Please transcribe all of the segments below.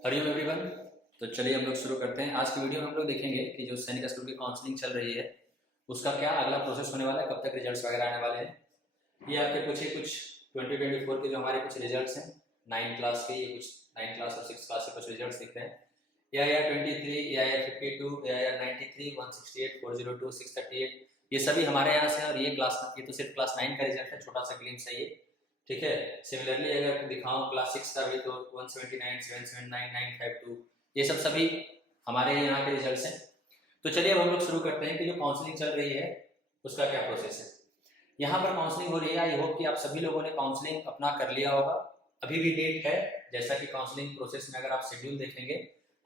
Hariom everyone. तो चलिए हम लोग शुरू करते हैं। आज की वीडियो में हम लोग देखेंगे कि जो सैनिक स्कूल की काउंसलिंग चल रही है उसका क्या अगला प्रोसेस होने वाला है, कब तक रिजल्ट्स वगैरह आने वाले हैं। ये आपके कुछ 2024 के जो हमारे कुछ रिजल्ट्स हैं 9 क्लास के, ये कुछ 9 क्लास और 6 क्लास के कुछ रिजल्ट्स दिख रहे हैं। AIR 23, AIR 52, AIR 93, 168, 402, 638, ये सभी हमारे यहाँ से हैं। और ये तो सिर्फ क्लास 9 का रिजल्ट है, छोटा सा ग्लिम्स है ये, ठीक है। सिमिलरली अगर दिखाऊं क्लास 6 का भी तो 179, 779, 952, ये सब सभी हमारे यहाँ के रिजल्ट्स हैं। तो चलिए अब हम लोग शुरू करते हैं कि जो काउंसलिंग चल रही है उसका क्या प्रोसेस है। यहाँ पर काउंसलिंग हो रही है। आई होप कि आप सभी लोगों ने काउंसलिंग अपना कर लिया होगा। अभी भी डेट है, जैसा कि काउंसलिंग प्रोसेस में अगर आप शेड्यूल देखेंगे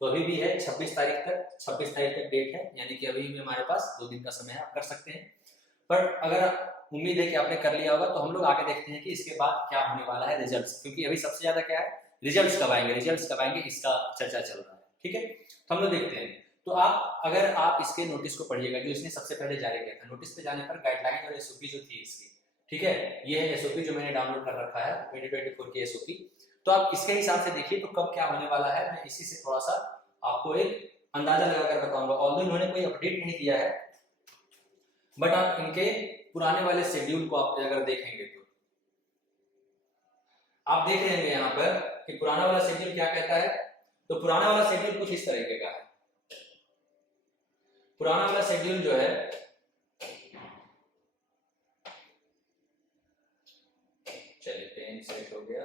तो अभी भी है 26 तारीख तक। 26 तारीख तक डेट है, यानी कि अभी भी हमारे पास 2 दिन का समय है, आप कर सकते हैं। पर अगर उम्मीद है कि आपने कर लिया होगा तो हम लोग आगे देखते हैं कि इसके बाद क्या होने वाला है रिजल्ट्स, क्योंकि अभी सबसे ज्यादा क्या है, रिजल्ट्स कब आएंगे इसका चर्चा चल रहा है, ठीक है। तो हम लोग देखते हैं। तो अगर आप इसके नोटिस को पढ़िएगा जो इसने सबसे पहले जारी किया था, नोटिस पे जाने पर गाइडलाइन और एसओपी जो थी इसकी, ठीक है, ये है एसओपी जो मैंने डाउनलोड कर रखा है 2024 की एसओपी। तो आप इसके हिसाब से देखिए तो कब क्या होने वाला है, मैं इसी से थोड़ा सा आपको एक अंदाजा लगाकर बताऊंगा। ऑल्दो इन्होंने कोई अपडेट नहीं दिया है, बट आप इनके पुराने वाले शेड्यूल को आप अगर देखेंगे तो आप देख रहे हैं यहाँ पर कि पुराना वाला शेड्यूल क्या कहता है। तो पुराना वाला शेड्यूल कुछ इस तरीके का है। पुराना वाला शेड्यूल जो है, चलिए पेन सेट हो गया,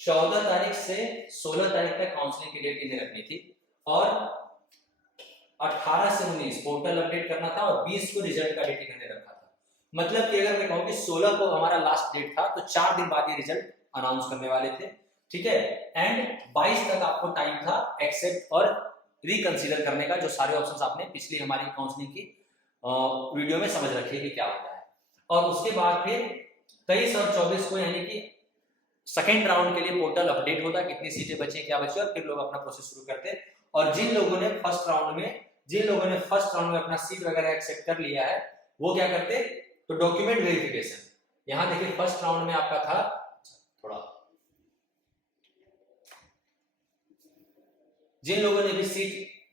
14 तारीख से 16 तारीख तक काउंसलिंग की डेट इन्हें रखनी थी और 18 से 19 पोर्टल अपडेट करना था और 20 को रिजल्ट का डेट इन्होंने रखा था। मतलब कि अगर मैं कहूं कि 16 को हमारा लास्ट डेट था तो 4 दिन बाद ये रिजल्ट अनाउंस करने वाले थे, ठीक है। एंड 22 तक आपको टाइम था एक्सेप्ट और रिकंसीडर करने का, जो सारे ऑप्शंस आपने पिछली हमारी काउंसलिंग की वीडियो में समझ रखे कि क्या होता है। और उसके बाद फिर 23 और 24 को यानी कि सेकेंड राउंड के लिए पोर्टल अपडेट होता, कितनी सीटें बची क्या बची, और फिर लोग अपना प्रोसेस शुरू करते। और जिन लोगों ने फर्स्ट राउंड में अपना सीट वगैरह एक्सेप्ट कर लिया है वो क्या करते, तो डॉक्यूमेंट वेरिफिकेशन। यहां देखिए फर्स्ट राउंड में आपका था, थोड़ा जिन लोगों ने भी सीट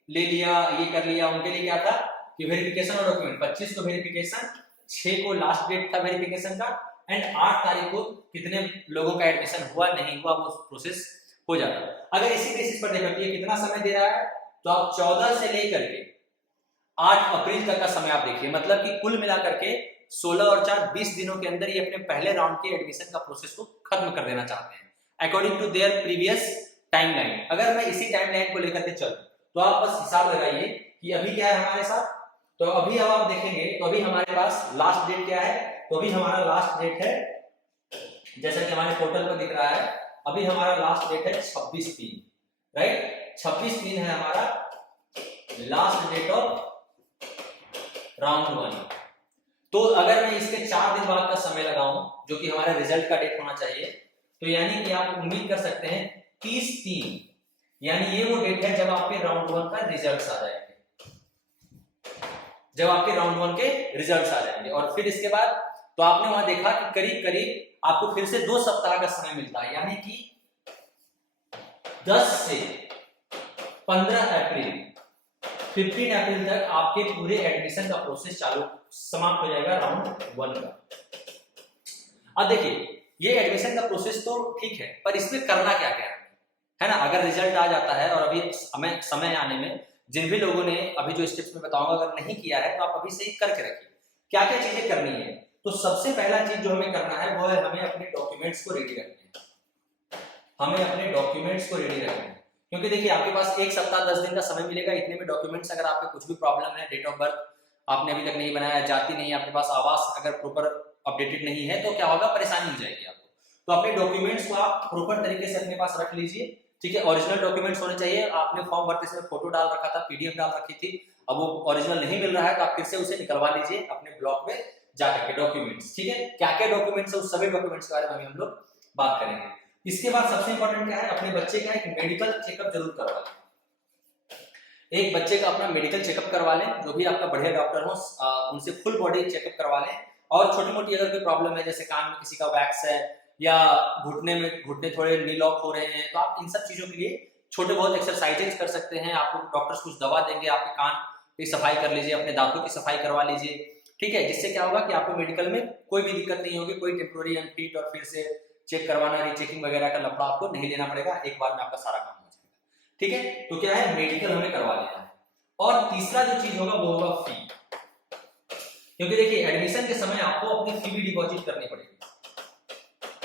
ले लिया, ये कर लिया, उनके लिए क्या था कि वेरिफिकेशन और डॉक्यूमेंट। 25 को वेरिफिकेशन, 6 को लास्ट डेट था वेरिफिकेशन का, एंड 8 तारीख को कितने लोगों का एडमिशन हुआ नहीं हुआ वो प्रोसेस हो जाता। अगर इसी बेसिस पर देखो कि ये कितना समय दे रहा है, तो आप 14 से लेकर के 8 अप्रैल तक का समय आप देखिए, मतलब कि कुल मिलाकर के 16 और 4 20 दिनों के अंदर ये अपने पहले राउंड के एडमिशन का प्रोसेस को खत्म कर देना चाहते हैं according to their previous timeline. अगर मैं इसी टाइमलाइन को लेकर के चलूं तो आप बस हिसाब लगाइए कि अभी क्या है हमारे साथ। तो अभी अब आप देखेंगे तो अभी हमारे पास लास्ट डेट क्या है, तो अभी हमारा लास्ट डेट है, जैसा कि हमारे पोर्टल पर दिख रहा है, अभी हमारा लास्ट डेट है 26/3, राइट। 26/3 है हमारा लास्ट डेट ऑफ राउंड 1। तो अगर मैं इसके 4 दिन बाद का समय लगाऊं जो कि हमारे रिजल्ट का डेट होना चाहिए, तो यानी कि आप उम्मीद कर सकते हैं 30/3, यानी ये वो डेट है जब आपके राउंड 1 का रिजल्ट्स आ जाएंगे, जब आपके राउंड 1 के रिजल्ट्स आ जाएंगे। और फिर इसके बाद तो आपने वहां देखा कि करीब करीब आपको फिर से 2 सप्ताह का समय मिलता है, यानी कि 10 से 15 अप्रैल 15 अप्रैल तक आपके पूरे एडमिशन का प्रोसेस समाप्त हो जाएगा राउंड 1 का। अब देखिए ये एडमिशन का प्रोसेस तो ठीक है, पर इसमें करना क्या क्या है ना। अगर रिजल्ट आ जाता है और अभी समय आने में जिन भी लोगों ने अभी जो स्टेप्स में बताऊंगा अगर नहीं किया है तो आप अभी से ही करके रखिए क्या क्या चीजें करनी है। तो सबसे पहला चीज जो हमें करना है वो है हमें अपने डॉक्यूमेंट्स को रेडी रखना है। क्योंकि देखिए आपके पास 1 सप्ताह 10 दिन का समय मिलेगा, इतने में डॉक्यूमेंट्स अगर आपके कुछ भी प्रॉब्लम है, डेट ऑफ बर्थ आपने अभी तक नहीं बनाया, जाति नहीं, आपके पास आवास अगर प्रॉपर अपडेटेड नहीं है तो क्या होगा, परेशानी हो जाएगी आपको। तो अपने डॉक्यूमेंट्स को आप प्रॉपर तरीके से अपने पास रख लीजिए, ठीक है। ओरिजिनल डॉक्यूमेंट्स होने चाहिए। आपने फॉर्म भरते समय फोटो डाल रखा था, पीडीएफ डाल रखी थी, अब वो ओरिजिनल नहीं मिल रहा है तो आप फिर से उसे निकलवा लीजिए अपने ब्लॉक में जाकर के डॉक्यूमेंट्स, ठीक है। क्या क्या डॉक्यूमेंट्स है उस सभी डॉक्यूमेंट्स के बारे में हम लोग बात करेंगे। इसके बाद सबसे इंपॉर्टेंट क्या है, अपने बच्चे का एक मेडिकल चेकअप जरूर करवा लें। एक बच्चे का अपना मेडिकल चेकअप करवा लें, जो भी आपका बढ़िया डॉक्टर हो उनसे फुल बॉडी चेकअप करवा लें। और छोटी मोटी अगर कोई प्रॉब्लम है, जैसे कान में किसी का वैक्स है या घुटने थोड़े नी लॉक हो रहे हैं, तो आप इन सब चीजों के लिए छोटे बहुत एक्सरसाइजेज कर सकते हैं। आपको डॉक्टर्स कुछ दवा देंगे, आपके कान की सफाई कर लीजिए, अपने दांतों की सफाई करवा लीजिए, ठीक है, जिससे क्या होगा कि आपको मेडिकल में कोई भी दिक्कत नहीं होगी, कोई टेम्पोररी अनफिट और फिर से चेक करवाना, रीचेकिंग वगैरह का लफड़ा आपको नहीं लेना पड़ेगा, एक बार में आपका सारा काम हो जाएगा, ठीक है। तो क्या है, मेडिकल हमें करवा लेना है। और तीसरा जो चीज होगा वो होगा फी, क्योंकि देखिए एडमिशन के समय आपको अपनी फी भी डिपॉजिट करनी पड़ेगी,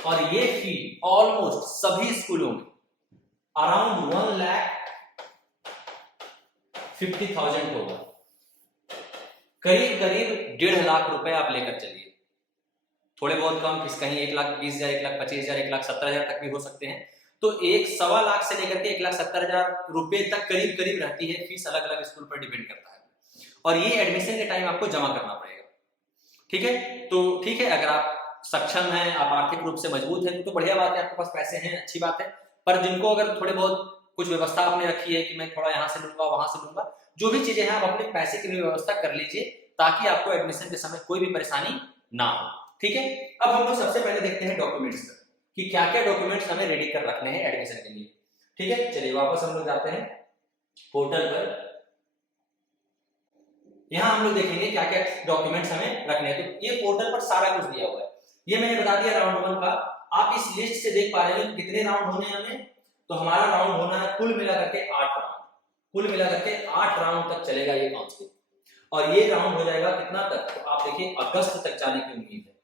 और ये फी ऑलमोस्ट सभी स्कूलों में अराउंड 1,50,000 होगा, करीब करीब 1.5 लाख रुपए आप लेकर चलिए, थोड़े बहुत कम, कहीं 1,20,000, 1,25,000, 1,70,000 तक भी हो सकते हैं। तो 1.25 लाख से लेकर के 1,70,000 रुपए तक करीब करीब रहती है फीस, अलग अलग स्कूल पर डिपेंड करता है, और ये एडमिशन के टाइम आपको जमा करना पड़ेगा, ठीक है। तो ठीक है, अगर आप सक्षम हैं, आप आर्थिक रूप से मजबूत हैं, तो बढ़िया बात है, आपके पास पैसे हैं, अच्छी बात है। पर जिनको अगर थोड़े बहुत कुछ व्यवस्था आपने रखी है कि मैं थोड़ा यहाँ से लूंगा वहां से लूंगा, जो भी चीजें हैं आप अपने पैसे की भी व्यवस्था कर लीजिए, ताकि आपको एडमिशन के समय कोई भी परेशानी ना हो, ठीक है। अब हम लोग सबसे पहले देखते हैं डॉक्यूमेंट्स कि क्या क्या डॉक्यूमेंट्स हमें रेडी कर रखने हैं एडमिशन के लिए, ठीक है। चलिए वापस हम लोग जाते हैं पोर्टल पर, यहाँ हम लोग देखेंगे क्या क्या डॉक्यूमेंट्स हमें रखने हैं। तो ये पोर्टल पर सारा कुछ दिया हुआ है, ये मैंने बता दिया राउंड 1 का। आप इस लिस्ट से देख पा रहे हैं कितने राउंड होने हैं हमें, तो हमारा राउंड होना है कुल मिला करके 8 राउंड, कुल मिला करके 8 राउंड तक चलेगा ये काउंसलिंग, और ये राउंड हो जाएगा कितना तक, तो आप देखिए अगस्त तक जाने की उम्मीद है,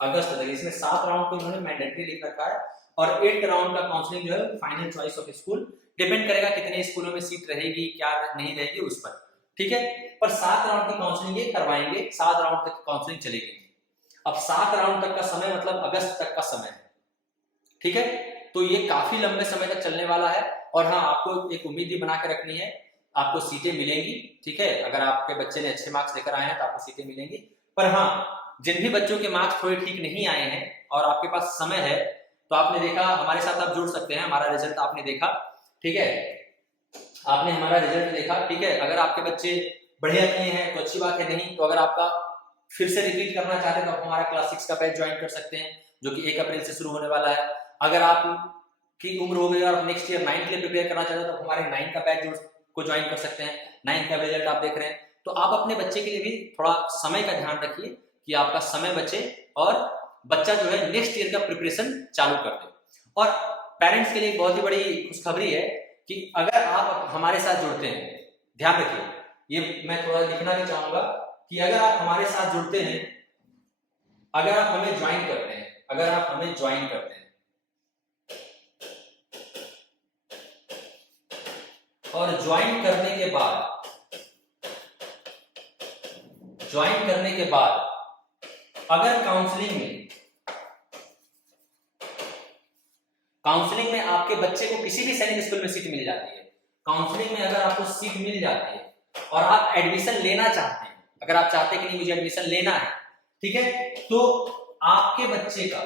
अगस्त तक। इसमें 7 राउंड को इन्होंने मैंडेटरी लिख रखा है, और 8 राउंड का काउंसलिंग जो है final choice of school, depend करेगा कितने स्कूलों में सीट रहेगी क्या नहीं रहेगी उस पर, ठीक है। पर 7 राउंड की काउंसलिंग ये करवाएंगे, 7 राउंड तक काउंसलिंग चलेगी। अब 7 राउंड तक का समय मतलब अगस्त तक का समय है, ठीक है। तो ये काफी लंबे समय तक चलने वाला है, और हाँ आपको एक उम्मीद भी बना के रखनी है, आपको सीटें मिलेंगी, ठीक है। अगर आपके बच्चे ने अच्छे मार्क्स लेकर आए हैं तो आपको सीटें मिलेंगी। पर हाँ, जिन भी बच्चों के मार्क्स थोड़े ठीक नहीं आए हैं और आपके पास समय है, तो आपने देखा हमारे साथ आप जुड़ सकते हैं, हमारा रिजल्ट आपने देखा, ठीक है, आपने हमारा रिजल्ट देखा, ठीक है। अगर आपके बच्चे बढ़िया किए हैं तो अच्छी बात है, नहीं तो अगर आपका फिर से रिपीट करना चाहते हैं तो आप हमारा क्लास 6 का बैच ज्वाइन कर सकते हैं, जो कि 1 अप्रैल से शुरू होने वाला है। अगर आप की उम्र हो गई और आप नेक्स्ट ईयर 9th के लिए प्रिपेयर करना चाहते हैं तो हमारे 9 का बैच को ज्वाइन कर सकते हैं। 9th का रिजल्ट आप देख रहे हैं, तो आप अपने बच्चे के लिए भी थोड़ा समय का ध्यान रखिए कि आपका समय बचे और बच्चा जो है नेक्स्ट ईयर का प्रिपरेशन चालू कर दे। और पेरेंट्स के लिए बहुत ही बड़ी खुशखबरी है कि अगर आप हमारे साथ जुड़ते हैं, ध्यान रखिए, ये मैं थोड़ा लिखना भी चाहूंगा कि अगर आप हमारे साथ जुड़ते हैं, अगर आप हमें ज्वाइन करते हैं, अगर आप हमें ज्वाइन करते हैं और ज्वाइन करने के बाद अगर काउंसलिंग में आपके बच्चे को किसी भी सैनिक स्कूल में सीट मिल जाती है, काउंसलिंग में अगर आपको सीट मिल जाती है और आप एडमिशन लेना चाहते हैं, अगर आप चाहते हैं कि नहीं मुझे एडमिशन लेना है, ठीक है, तो आपके बच्चे का,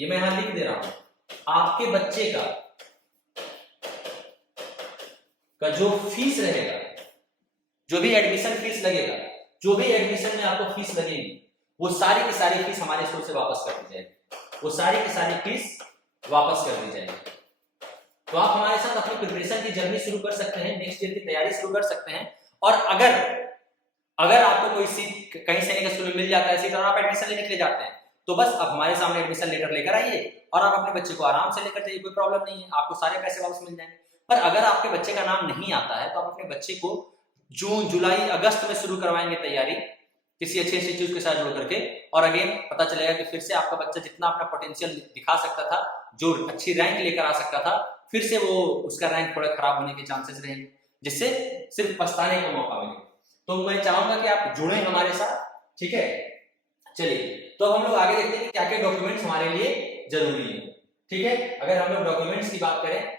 ये मैं यहां लिख दे रहा हूं, आपके बच्चे का जो फीस रहेगा, जो भी एडमिशन फीस लगेगा, जो भी एडमिशन में आपको फीस लगेगी, वो सारी की सारी फीस हमारे स्कूल से वापस कर दी जाएगी, वो सारी की सारी फीस वापस कर दी जाएगी। तो आप हमारे साथ अपनी प्रिपरेशन की जर्नी शुरू कर सकते हैं, नेक्स्ट ईयर की तैयारी शुरू कर सकते हैं। और अगर आपको कोई सीट कहीं सैनिक स्कूल में मिल जाता है सीट और आप एडमिशन लेने के लिए जाते हैं, तो बस आप हमारे सामने एडमिशन लेटर लेकर आइए और आप अपने बच्चे को आराम से लेकर जाइए, कोई प्रॉब्लम नहीं है, आपको सारे पैसे वापस मिल जाएंगे। पर अगर आपके बच्चे का नाम नहीं आता है तो आप अपने बच्चे को जून, जुलाई, अगस्त में शुरू करवाएंगे तैयारी किसी अच्छे इंस्टीट्यूट के साथ जुड़ करके, और अगेन पता चलेगा कि फिर से आपका बच्चा जितना अपना पोटेंशियल दिखा सकता था, जो अच्छी रैंक लेकर आ सकता था, फिर से वो उसका रैंक थोड़ा खराब होने के चांसेस रहेंगे, जिससे सिर्फ पछताने का मौका मिलेगा। तो मैं चाहूंगा कि आप जुड़े हमारे साथ, ठीक है। चलिए तो हम लोग आगे देखते हैं कि क्या क्या डॉक्यूमेंट्स हमारे लिए जरूरी है, ठीक है। अगर हम लोग डॉक्यूमेंट्स की बात करें,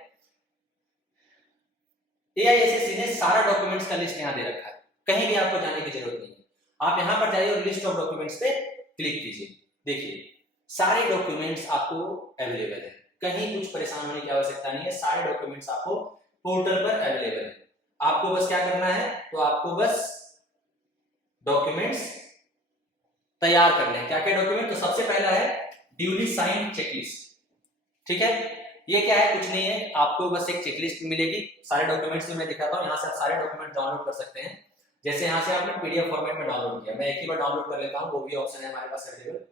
AISSE ने सारा डॉक्यूमेंट्स का लिस्ट यहाँ दे रखा है, कहीं भी आपको जाने की जरूरत नहीं है। आप यहाँ पर जाइए और लिस्ट ऑफ डॉक्यूमेंट्स पे क्लिक कीजिए, देखिए सारे डॉक्यूमेंट्स आपको अवेलेबल है, कहीं कुछ परेशान होने की आवश्यकता नहीं है, सारे डॉक्यूमेंट्स आपको पोर्टल पर अवेलेबल है। आपको बस क्या करना है, तो आपको बस डॉक्यूमेंट्स तैयार करने हैं। क्या क्या डॉक्यूमेंट, तो सबसे पहला है ड्यूली साइंड चेकलिस्ट। ठीक है। ये क्या है, कुछ नहीं है, आपको बस एक चेकलिस्ट मिलेगी, सारे डॉक्यूमेंट्स में मैं दिखाता हूँ, यहाँ से आप सारे डॉक्यूमेंट डाउनलोड कर सकते हैं। जैसे यहाँ से आपने पीडीएफ फॉर्मेट में डाउनलोड किया, मैं एक ही बार डाउनलोड कर लेता हूँ, वो भी ऑप्शन है हमारे पास अवेलेबल।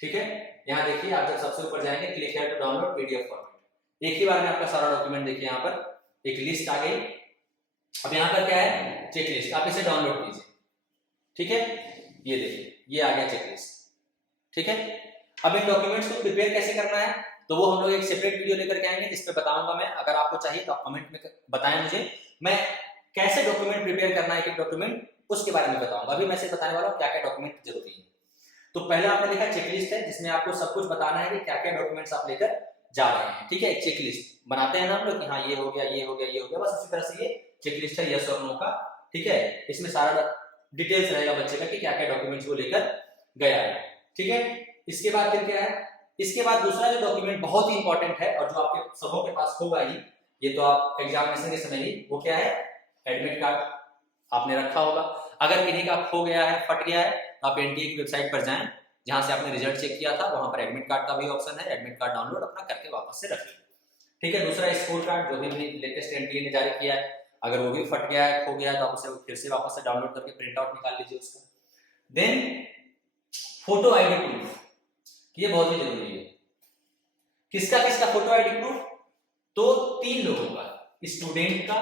ठीक है, यहाँ देखिए आप जब सबसे ऊपर जाएंगे click here to download PDF format, एक ही बार में आपका सारा डॉक्यूमेंट देखिए यहाँ पर एक लिस्ट आ गई। अब यहाँ पर क्या है, चेकलिस्ट, आप इसे डाउनलोड कीजिए। ठीक है, ये देखिए ये आ गया चेकलिस्ट। ठीक है, अब इन डॉक्यूमेंट्स को प्रिपेयर कैसे करना है तो वो हम लोग एक सेपरेट वीडियो लेकर के आएंगे, जिसमें बताऊंगा मैं। अगर आपको चाहिए तो आप कमेंट में बताएं मुझे, मैं कैसे डॉक्यूमेंट प्रिपेयर करना है, एक डॉक्यूमेंट उसके बारे में बताऊंगा। अभी मैं सिर्फ बताने वाला हूँ क्या क्या डॉक्यूमेंट जरूरी है। तो पहले आपने देखा चेकलिस्ट है, जिसमें आपको सब कुछ बताना है कि क्या क्या डॉक्यूमेंट्स आप लेकर जा रहे हैं। ठीक है, एक चेकलिस्ट बनाते हैं ना हम लोग कि हाँ ये हो गया, ये हो गया, ये हो गया, बस उसी तरह से ये चेकलिस्ट है यस और नो का। ठीक है, इसमें सारा डिटेल्स रहेगा बच्चे का कि क्या क्या डॉक्यूमेंट्स वो लेकर गया है। ठीक है, इसके बाद फिर क्या है, इसके बाद दूसरा जो डॉक्यूमेंट बहुत ही इंपॉर्टेंट है और जो आपके सबों के पास होगा ही, ये तो आप एग्जामिनेशन के समय ही, वो क्या है, एडमिट कार्ड आपने रखा होगा। अगर किन्हीं का खो गया है, फट गया है, तो आप एनटीए की वेबसाइट पर जाएं, जहां से आपने रिजल्ट चेक किया था, वहां पर एडमिट कार्ड का भी ऑप्शन है, एडमिट कार्ड डाउनलोड अपना करके वापस से रखिए। ठीक है, दूसरा स्कोर कार्ड जो भी लेटेस्ट एनटीए ने जारी किया है, अगर वो भी फट गया है, खो गया है, तो आप उसे फिर से वापस से डाउनलोड करके प्रिंट आउट निकाल लीजिए उसका। देन फोटो आईडी प्रूफ, ये बहुत ही जरूरी है। किसका किसका फोटो आईडी प्रूफ, तो 3 लोगों का, स्टूडेंट का,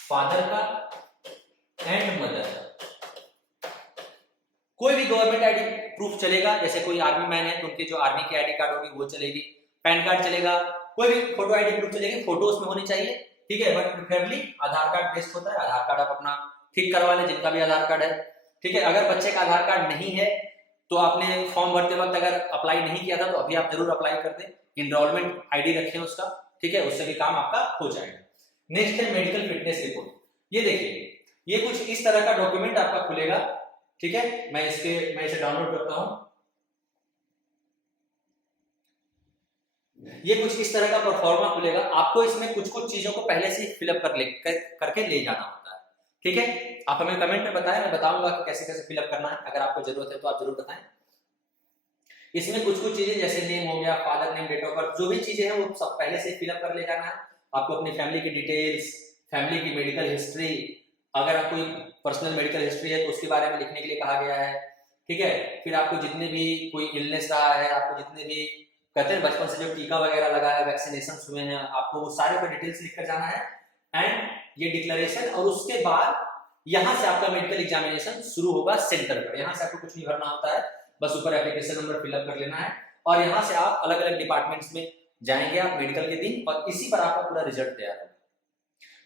फादर का एंड मदर का। कोई भी गवर्नमेंट आईडी प्रूफ चलेगा, जैसे कोई आर्मी मैन है तो उनकी जो आर्मी की आईडी कार्ड होगी वो चलेगी, पैन कार्ड चलेगा, कोई भी फोटो आईडी प्रूफ चलेगी, फोटो उसमें होनी चाहिए। ठीक है, but preferably Aadhaar card best होता है, आधार कार्ड आप अपना ठीक करवा लें जिनका भी आधार कार्ड है। ठीक है, अगर बच्चे का आधार कार्ड नहीं है तो आपने फॉर्म भरते वक्त अगर अप्लाई नहीं किया था तो अभी आप जरूर अप्लाई कर दें, इनरोलमेंट आईडी रखें उसका। ठीक है, उससे भी काम आपका हो जाएगा। नेक्स्ट है मेडिकल फिटनेस रिपोर्ट, ये देखिए ये कुछ इस तरह का डॉक्यूमेंट आपका खुलेगा। ठीक है, मैं इसे डाउनलोड करता हूं। ये कुछ इस तरह का परफॉर्मा खुलेगा, आपको इसमें कुछ कुछ चीजों को पहले से फिलअप करके ले जाना होता है। ठीक है, आप हमें कमेंट में बताएं, मैं बताऊंगा कि कैसे कैसे फिलअप करना है, अगर आपको जरूरत है तो आप जरूर बताएं। इसमें कुछ कुछ चीजें जैसे नेम हो गया, father name, date of birth, जो भी चीजें हैं वो सब पहले से फिलअप कर ले जाना है। आपको अपनी फैमिली की डिटेल्स, फैमिली की मेडिकल हिस्ट्री, अगर आप कोई पर्सनल मेडिकल हिस्ट्री है तो उसके बारे में लिखने के लिए कहा गया है। ठीक है, फिर आपको जितने भी कोई इलनेस रहा है, आपको जितने भी कहते हैं बचपन से जो टीका वगैरह लगा है, वैक्सीनेशन हुए हैं, आपको वो सारे पर डिटेल्स लिखकर जाना है। एंड ये डिक्लेरेशन, और उसके बाद यहाँ से आपका मेडिकल एग्जामिनेशन शुरू होगा सेंटर पर। यहाँ से आपको कुछ नहीं भरना होता है, बस ऊपर एप्लीकेशन नंबर फिलअप कर लेना है और यहाँ से आप अलग अलग डिपार्टमेंट्स में जाएंगे आप मेडिकल के दिन, और इसी पर आपका पूरा रिजल्ट तैयार होगा।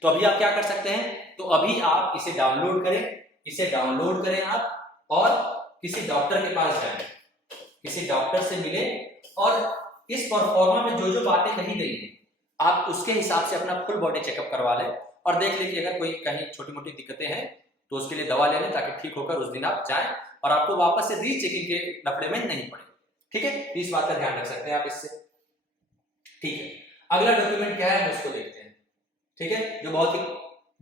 तो अभी आप क्या कर सकते हैं, तो अभी आप इसे डाउनलोड करें आप, और किसी डॉक्टर के पास जाएं, किसी डॉक्टर से मिले और इस परफॉर्मा में जो जो बातें कही गई हैं आप उसके हिसाब से अपना फुल बॉडी चेकअप करवा लें और देख लें कि अगर कोई कहीं छोटी मोटी दिक्कतें हैं तो उसके लिए दवा ले लें, ताकि ठीक होकर उस दिन आप जाएं और आपको वापस से रीचेकिंग के लफड़े में नहीं पड़े। ठीक है, इस बात का ध्यान रख सकते हैं आप इससे। ठीक है, अगला डॉक्यूमेंट क्या है उसको देखते हैं। ठीक है, जो बहुत ही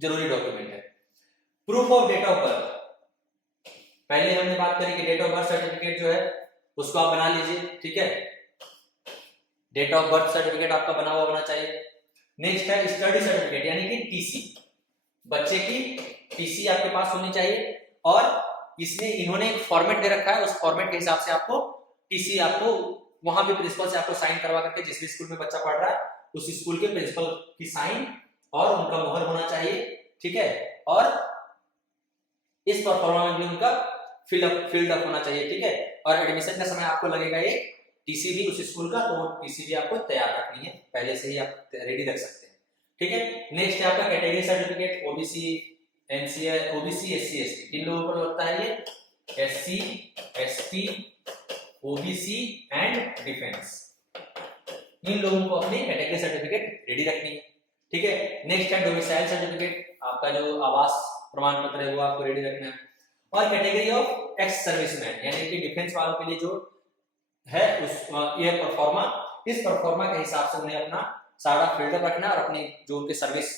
जरूरी डॉक्यूमेंट है, proof of date of birth. पहले हमने बात करी कि डेट ऑफ बर्थ सर्टिफिकेट जो है उसको आप बना लीजिए। ठीक है, डेट ऑफ बर्थ सर्टिफिकेट आपका बना हुआ होना चाहिए। नेक्स्ट है स्टडी सर्टिफिकेट, यानी कि टीसी, बच्चे की टीसी आपके पास होनी चाहिए। और इसमें इन्होंने एक फॉर्मेट दे रखा है, उस फॉर्मेट के हिसाब से आपको टीसी, आपको वहां भी प्रिंसिपल से आपको साइन करवा करके, जिस भी स्कूल में बच्चा पढ़ रहा है उस स्कूल के प्रिंसिपल की साइन और उनका मोहर होना चाहिए। ठीक है, और इस परफॉर्मा में भी उनका फील्ड अप होना चाहिए। ठीक है, और एडमिशन का समय आपको लगेगा एक टीसी भी उस स्कूल का, तो टीसी भी आपको तैयार रखनी है, पहले से ही आप रेडी रख सकते हैं। ठीक है, नेक्स्ट है आपका category certificate, OBC, NCA, OBC, SC, ST, किन लोगों को लगता है ये, SC, ST, OBC and defence, इन लोगों को अपनी कैटेगरी सर्टिफिकेट रेडी रखनी है। ठीक है, नेक्स्ट है डोमिसाइल सर्टिफिकेट, आपका जो आवास प्रमाण पत्र है वो आपको रेडी रखना है। और कैटेगरी ऑफ एक्स सर्विसमैन, यानी कि डिफेंस वालों के लिए जो है उस ये परफॉर्मा, इस परफॉर्मा के हिसाब से उन्हें अपना सारा फिल्डअप रखना है और अपनी जो उनके सर्विस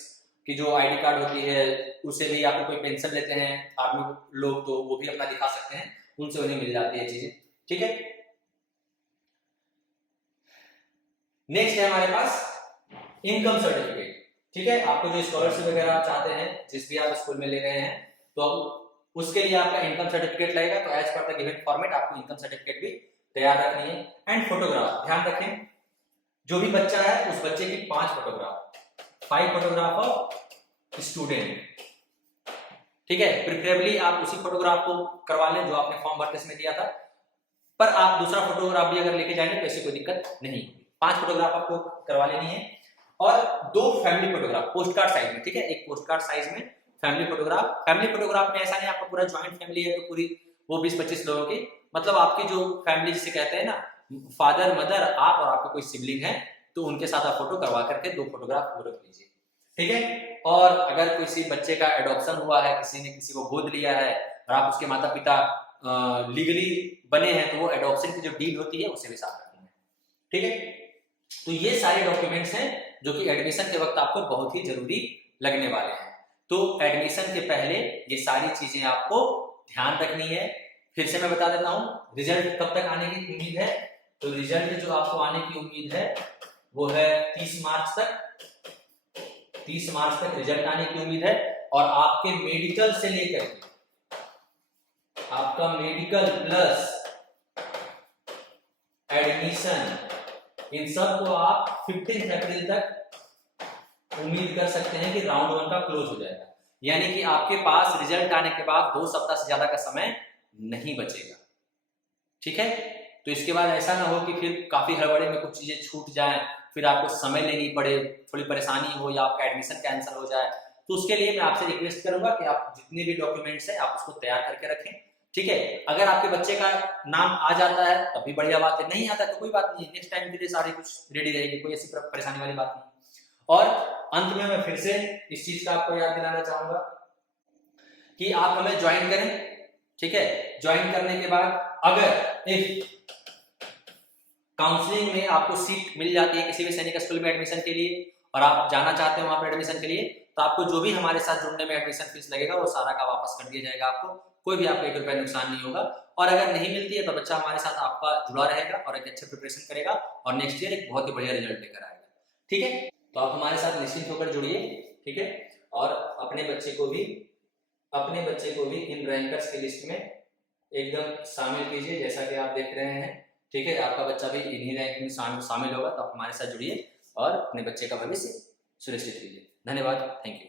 की जो आईडी कार्ड होती है, उसे भी आपको कोई पेंशन लेते हैं आर्मी लोग तो वो भी अपना दिखा सकते हैं, उनसे उन्हें मिल जाती है चीजें। ठीक है, नेक्स्ट है हमारे पास इनकम सर्टिफिकेट। ठीक है, आपको जो स्कॉलरशिप वगैरह आप चाहते हैं, जिस भी आप स्कूल में ले रहे हैं, तो उसके लिए आपका इनकम सर्टिफिकेट लगेगा। तो as per the given format आपको इनकम सर्टिफिकेट भी तैयार रखनी है। एंड फोटोग्राफ, ध्यान रखें जो भी बच्चा है उस बच्चे की 5 फोटोग्राफ, 5 फोटोग्राफ ऑफ स्टूडेंट। ठीक है, प्रिफरेबली आप उसी फोटोग्राफ को करवा लें जो आपने फॉर्म भरते समय दिया था, पर आप दूसरा फोटोग्राफ भी अगर लेके जाएंगे तो ऐसी कोई दिक्कत नहीं। 5 फोटोग्राफ आपको करवा लेनी है और 2 family photograph post card size में। ठीक है, एक पोस्ट कार्ड साइज में फैमिली फोटोग्राफ। फैमिली फोटोग्राफ में ऐसा नहीं आपका पूरा ज्वाइंट फैमिली है तो पूरी वो 20-25 लोगों की, मतलब आपकी जो फैमिली जिसे कहते हैं ना, फादर मदर आप और आपके कोई सिबलिंग है, तो उनके साथ आप फोटो करवा करके 2 फोटोग्राफ वो रख लीजिए। ठीक है, और अगर किसी बच्चे का एडॉप्शन हुआ है, किसी ने किसी को गोद लिया है और आप उसके माता पिता लीगली बने हैं, तो वो एडॉप्शन की जो डीड होती है उसे भी साथ रखना है। ठीक है, तो ये सारे डॉक्यूमेंट्स हैं जो कि एडमिशन के वक्त आपको बहुत ही जरूरी लगने वाले हैं। तो एडमिशन के पहले ये सारी चीजें आपको ध्यान रखनी है। फिर से मैं बता देता हूं, रिजल्ट कब तक आने की उम्मीद है। तो रिजल्ट जो आपको आने की उम्मीद है वो है 30 मार्च तक। 30 मार्च तक रिजल्ट आने की उम्मीद है। और आपके मेडिकल से लेकर आपका मेडिकल प्लस एडमिशन, इन सब को आप 15 अप्रैल तक उम्मीद कर सकते हैं कि राउंड 1 का क्लोज हो जाएगा। यानी कि आपके पास रिजल्ट आने के बाद 2 सप्ताह से ज्यादा का समय नहीं बचेगा। ठीक है, तो इसके बाद ऐसा ना हो कि फिर काफी हड़बड़ी में कुछ चीजें छूट जाएं, फिर आपको समय लेनी पड़े, थोड़ी परेशानी हो या आपका एडमिशन कैंसिल हो जाए। तो उसके लिए मैं आपसे रिक्वेस्ट करूंगा कि आप जितने भी डॉक्यूमेंट्स हैं आप उसको तैयार करके रखें। ठीक है, अगर आपके बच्चे का नाम आ जाता है तब भी बढ़िया बात है, नहीं आता तो कोई बात नहीं, नेक्स्ट टाइम के लिए सारी कुछ रेडी रहेगी, कोई ऐसी परेशानी वाली बात नहीं। और अंत में मैं फिर से इस चीज का आपको याद दिलाना चाहूंगा कि आप हमें ज्वाइन करें। ठीक है, ज्वाइन करने के बाद अगर इफ काउंसलिंग में आपको सीट मिल जाती है किसी भी सैनिक स्कूल में एडमिशन के लिए और आप जाना चाहते हैं वहां पर एडमिशन के लिए, तो आपको जो भी हमारे साथ जुड़ने में एडमिशन फीस लगेगा वो सारा का वापस कर दिया जाएगा। आपको कोई भी आपको 1 रुपया नुकसान नहीं होगा। और अगर नहीं मिलती है तो बच्चा हमारे साथ आपका जुड़ा रहेगा और एक अच्छे प्रिपरेशन करेगा और नेक्स्ट ईयर एक बहुत ही बढ़िया रिजल्ट लेकर आएगा। ठीक है, तो आप हमारे साथ निश्चिंत होकर जुड़िए। ठीक है, और अपने बच्चे को भी इन रैंकर्स की लिस्ट में एकदम शामिल कीजिए, जैसा कि आप देख रहे हैं। ठीक है, आपका बच्चा भी इन्हीं रैंक में शामिल होगा, तो आप हमारे साथ जुड़िए और अपने बच्चे का भविष्य सुनिश्चित कीजिए। धन्यवाद, थैंक यू।